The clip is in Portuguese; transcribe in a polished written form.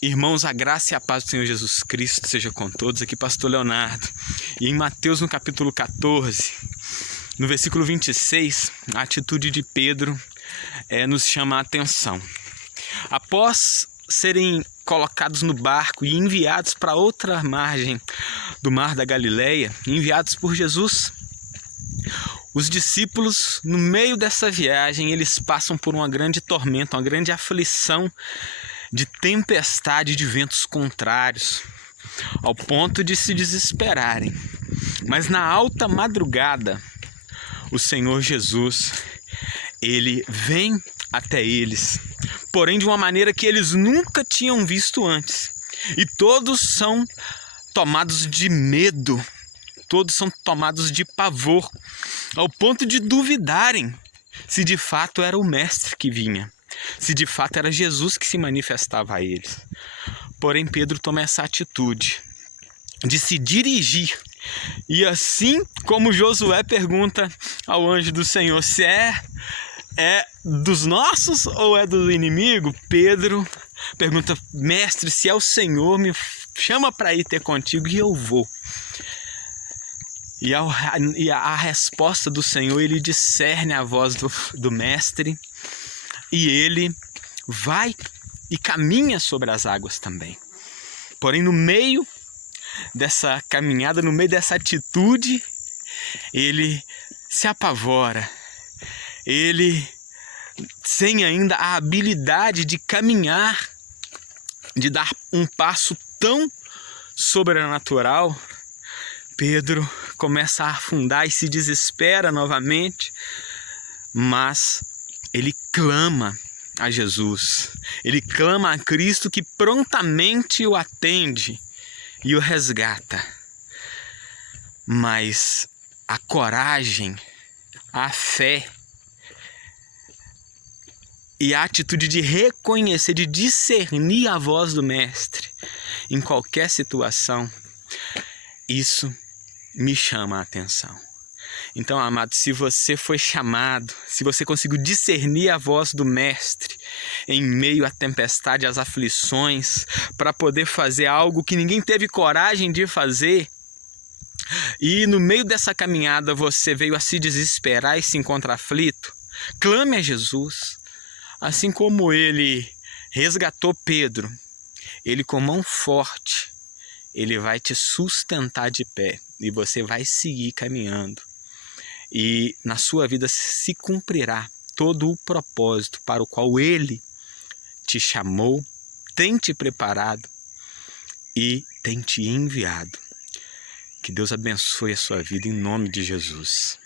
Irmãos, a graça e a paz do Senhor Jesus Cristo seja com todos. Aqui Pastor Leonardo. E em Mateus, no capítulo 14, no versículo 26, a atitude de Pedro nos chama a atenção. Após serem colocados no barco e enviados para outra margem do mar da Galileia, enviados por Jesus, os discípulos, no meio dessa viagem, eles passam por uma grande tormenta, uma grande aflição de tempestade, de ventos contrários, ao ponto de se desesperarem. Mas na alta madrugada, o Senhor Jesus, ele vem até eles, porém de uma maneira que eles nunca tinham visto antes. E todos são tomados de medo, todos são tomados de pavor, ao ponto de duvidarem se de fato era o Mestre que vinha, se de fato era Jesus que se manifestava a eles. Porém, Pedro toma essa atitude de se dirigir. E assim como Josué pergunta ao anjo do Senhor se é dos nossos ou é do inimigo, Pedro pergunta: Mestre, se é o Senhor, me chama para ir ter contigo e eu vou. E a resposta do Senhor, ele discerne a voz do Mestre e ele vai e caminha sobre as águas também. Porém, no meio dessa caminhada, no meio dessa atitude, ele se apavora. Ele, sem ainda a habilidade de caminhar, de dar um passo tão sobrenatural, Pedro começa a afundar e se desespera novamente, mas ele clama a Jesus, ele clama a Cristo, que prontamente o atende e o resgata. Mas a coragem, a fé e a atitude de reconhecer, de discernir a voz do Mestre em qualquer situação, isso me chama a atenção. Então, amado, se você foi chamado, se você conseguiu discernir a voz do Mestre em meio à tempestade, às aflições, para poder fazer algo que ninguém teve coragem de fazer, e no meio dessa caminhada você veio a se desesperar e se encontra aflito, clame a Jesus. Assim como ele resgatou Pedro, ele com mão forte, ele vai te sustentar de pé e você vai seguir caminhando. E na sua vida se cumprirá todo o propósito para o qual ele te chamou, tem te preparado e tem te enviado. Que Deus abençoe a sua vida em nome de Jesus.